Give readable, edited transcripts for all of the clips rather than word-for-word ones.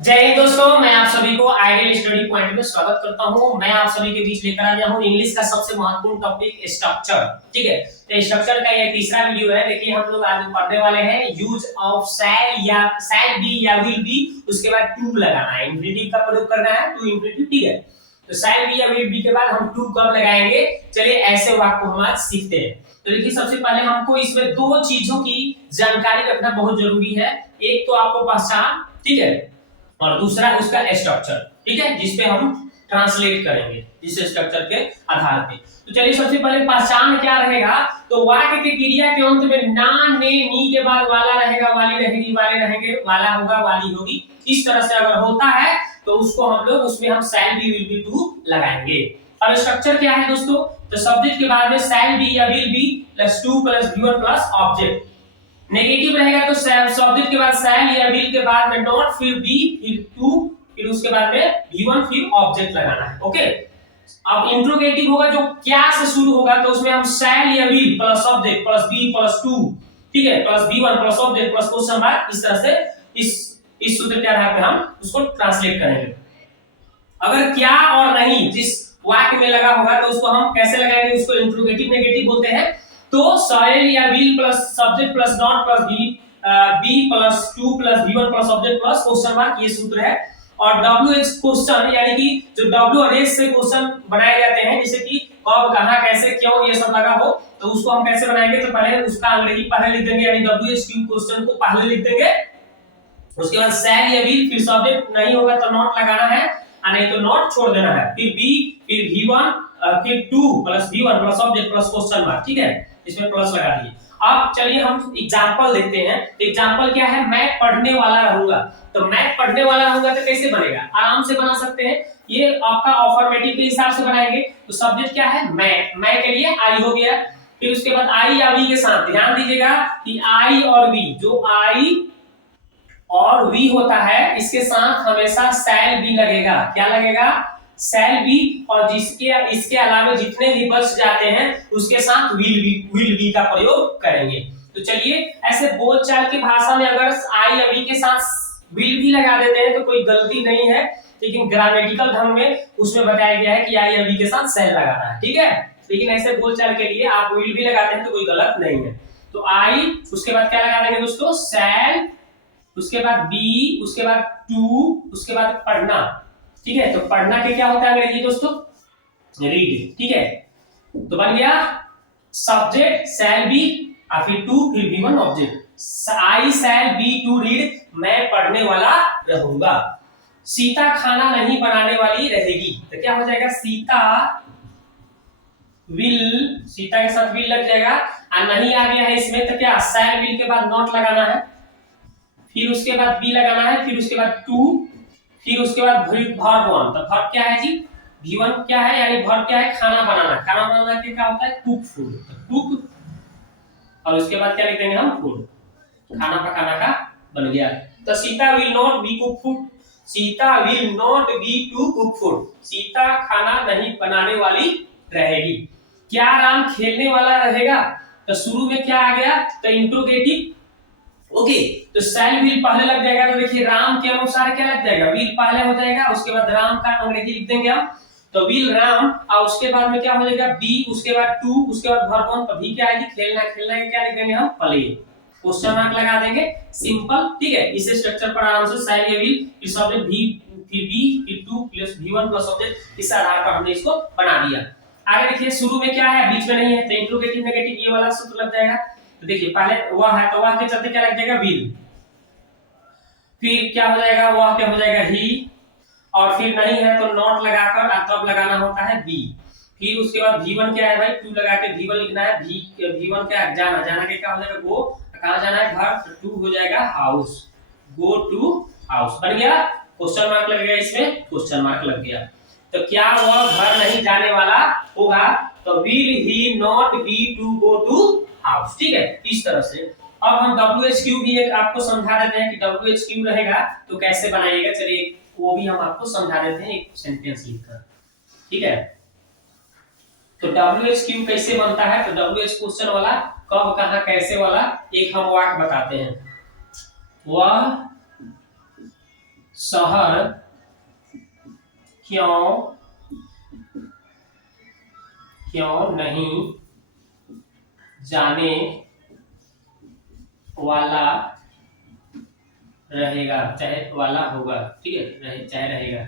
जय हिंद दोस्तों, मैं आप सभी को आइडियल स्टडी पॉइंट में स्वागत करता हूं। मैं आप सभी के बीच लेकर आया हूं इंग्लिश का सबसे महत्वपूर्ण टॉपिक स्ट्रक्चर। ठीक है, तो स्ट्रक्चर का ये तीसरा वीडियो है। देखिए हम लोग आज पढ़ने वाले हैं यूज ऑफ शैल या शैल बी या विल बी, उसके बाद टू लगाना है, इंफिनिटिव का प्रयोग करना है, टू इंफिनिटिव। ठीक है, तो शैल बी या विल बी के बाद हम टू कब लगाएंगे, चलिए ऐसे वाक्य को हम आज सीखते हैं। तो देखिए सबसे पहले हमको इसमें दो चीजों की जानकारी रखना बहुत जरूरी है। एक तो आपको पहचान, ठीक है, और दूसरा उसका स्ट्रक्चर, ठीक है, जिसपे हम ट्रांसलेट करेंगे जिस स्ट्रक्चर के आधार पे। तो चलिए सबसे पहले पहचान क्या रहेगा, तो वाक्य के क्रिया के अंत में ना ने नी के बाद वाला रहेगा, वाली रहेगी, वाले रहेंगे, वाला होगा, वाली होगी। इस तरह से अगर होता है तो उसको हम लोग उसमें हम shall be will be to लगाएंगे। अब स्ट्रक्चर क्या है दोस्तों, तो सब्जेक्ट के बाद में शैल बी या will be plus to plus V one plus object. Negative रहेगा तो सब्जेक्ट के बाद शैल या विल के बाद में नॉट, फिर बी, फिर टू, फिर उसके बाद में V1, फिर ऑब्जेक्ट लगाना है। ओके, अब इंट्रोगेटिव होगा जो क्या से शुरू होगा, तो उसमें हम शैल या will plus object plus be plus to, ठीक है, plus V1 plus object plus question mark, इस तरह से इस सूत्र के आधार पे हम उसको ट्रांसलेट करेंगे। अगर क्या और नहीं जिस वाक्य में लगा होगा तो उसको हम कैसे लगाएंगे, उसको इंट्रोगेटिव नेगेटिव बोलते हैं। तो शैल या will plus subject plus not plus be plus to plus V1 plus object plus question mark, ये सूत्र है। और WH क्वेश्चन यानी कि जो W और H से क्वेश्चन बनाए जाते हैं, जैसे कि कब, कहां, कैसे, क्यों, ये सब लगा हो, तो उसको हम कैसे बनाएंगे, तो पहले उसका अंग्रेजी पहले लिख देंगे, यानी WH क्वेश्चन को पहले लिख देंगे। उसके बाद शैल या विल, फिर सब्जेक्ट नहीं होगा तो नॉट लगाना है, और नहीं तो नॉट छोड़ देना है, फिर बी, फिर V1, फिर to plus V1 plus object plus question mark. ठीक है, इसमें प्लस लगा दिए। अब चलिए हम एग्जांपल देखते हैं। एग्जांपल क्या है, मैं पढ़ने वाला रहूंगा। तो मैं पढ़ने वाला रहूंगा तो कैसे बनेगा, आराम से बना सकते हैं। ये आपका अफर्मेटिव के हिसाब से बनाएंगे। तो सब्जेक्ट क्या है, मैं के लिए आई हो गया, फिर उसके बाद आई या वी के साथ ध्यान दीजिएगा कि आई और वी, जो आई और वी होता है इसके साथ हमेशा शैल बी लगेगा। क्या लगेगा, शैल बी। और जिसके इसके अलावा जितने भी बच जाते हैं उसके साथ विल बी का प्रयोग करेंगे। तो चलिए ऐसे बोलचाल की भाषा में अगर आई या वी के साथ विल भी लगा देते हैं तो कोई गलती नहीं है, लेकिन ग्रामेटिकल ढंग में उसमें बताया गया है कि आई या वी के साथ शैल लगाना है। ठीक है, लेकिन ऐसे बोलचाल के लिए आप विल भी लगाते हैं तो कोई गलत नहीं है। तो आई, उसके बाद क्या लगा देंगे दोस्तों, शैल, उसके बाद बी, उसके बाद टू, उसके बाद पढ़ना। ठीक है, तो पढ़ना के क्या होता है अंग्रेजी दोस्तों, रीड। ठीक है, तो बन गया सब्जेक्ट शैल बी और फिर टू, फिर V1 object. I shall be to read, मैं पढ़ने वाला रहूंगा। सीता खाना नहीं बनाने वाली रहेगी, तो क्या हो जाएगा, सीता विल, सीता के साथ विल लग जाएगा, और नहीं आ गया है इसमें तो क्या, शैल विल के बाद नॉट लगाना है, फिर उसके बाद बी लगाना है, फिर उसके बाद टू, फिर उसके बाद वर्ब वन। तो वर्ब क्या है जी, V1 क्या है, यानी वर्ब क्या है, खाना बनाना। खाना बनाना क्या होता है, कुक फूड, कुक, और उसके बाद क्या लिख देंगे हम, फूड, खाना पकाना का बन गया। तो Sita will not be cook food, Sita will not be to cook food, Sita खाना नहीं बनाने वाली रहेगी। क्या राम खेलने वाला रहेगा, तो शुरू में क्या आ गया, तो इंट्रोगेटिव। ओके, तो शैल विल पहले लग जाएगा, तो देखिए राम के अनुसार क्या लग जाएगा, विल पहले हो जाएगा, उसके बाद राम का अंग्रेजी लिख देंगे हम, तो विल राम, और उसके बाद में क्या हो जाएगा, बी, उसके बाद टू, उसके बाद वर्ब वन, तो भी क्या आएगी, खेलना, खेलना के क्या लिख देंगे हम, प्ले, क्वेश्चन मार्क लगा देंगे, सिंपल। ठीक है, इसे स्ट्रक्चर पर आराम से शैल या विल, फिर सब्जेक्ट भी, फिर बी, फिर to plus V1 plus object, इस आधार पर हमने इसको बना दिया। आगे देखिए शुरू में क्या है, बीच में नहीं है, तो इंट्रोगेटिव नेगेटिव ये वाला सूत्र लग जाएगा। तो देखिए पहले वह है, तो वह के चलते क्या लग जाएगा, विल, फिर क्या हो जाएगा, वह क्या हो जाएगा, ही, और फिर नहीं है तो नॉट लगाकर तब लगाना होता है बी। फिर उसके बाद V1 क्या है भाई, टू लगा के V1 लिखना है, V1 क्या है, जाना, जाना के क्या हो जाएगा, गो, कहां जाना है, घर, तो टू हो जाएगा हाउस, गो टू हाउस, बन गया। क्वेश्चन मार्क लग गया, इसमें क्वेश्चन मार्क लग गया। तो क्या वह घर नहीं जाने वाला होगा, तो will he not be to go to house. ठीक है, इस तरह से। अब हम WHQ भी एक आपको समझा देते हैं कि WHQ रहेगा तो कैसे बनाइएगा, चलिए वो भी हम आपको समझा देते हैं एक सेंटेंस लिखकर। ठीक है, तो WHQ कैसे बनता है, तो WH क्वेश्चन वाला, कब, कहां, कैसे वाला एक हम वाक्य बताते हैं। वह शहर क्यों नहीं जाने वाला रहेगा, चाहे वाला होगा, ठीक है, चाहे रहेगा।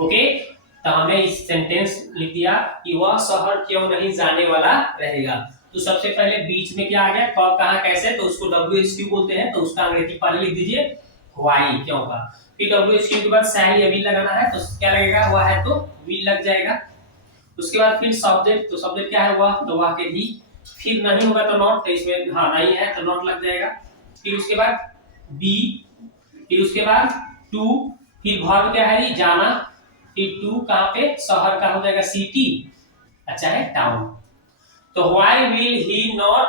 ओके, तो हमने इस सेंटेंस लिख दिया कि वह शहर क्यों नहीं जाने वाला रहेगा। तो सबसे पहले बीच में क्या आ गया, कब, कहां, कैसे, तो उसको WHQ बोलते हैं, तो उसका अंग्रेजी पहले लिख दीजिए व्हाई, क्यों का। फिर WHQ के बाद शैल या विल लगाना है, तो क्या लगेगा, वह है तो विल लग जाएगा। उसके बाद फिर सब्जेक्ट, तो सब्जेक्ट क्या है, वह, तो वह के ही। फिर नहीं होगा तो नॉट, तो इसमें हाँ नहीं है तो नॉट लग जाएगा। फिर उसके बाद बी, फिर उसके बाद टू, फिर वर्ब क्या है, जाना, फिर टू कहां पे, शहर का हो जाएगा सिटी, अच्छा है टाउन। तो why will he not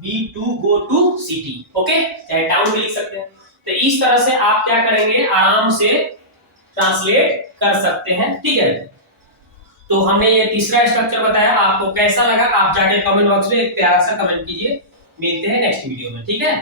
be to go to city, okay, चाहे टाउन भी लिख सकते हैं। तो इस तरह से आप क्या करेंगे, आराम से ट्रांसलेट कर सकते हैं, ठीक है। तो हमने ये तीसरा स्ट्रक्चर बताया, आपको कैसा लगा आप जाके कमेंट बॉक्स में एक प्यारा सा कमेंट कीजिए। मिलते हैं नेक्स्ट वीडियो में, ठीक है।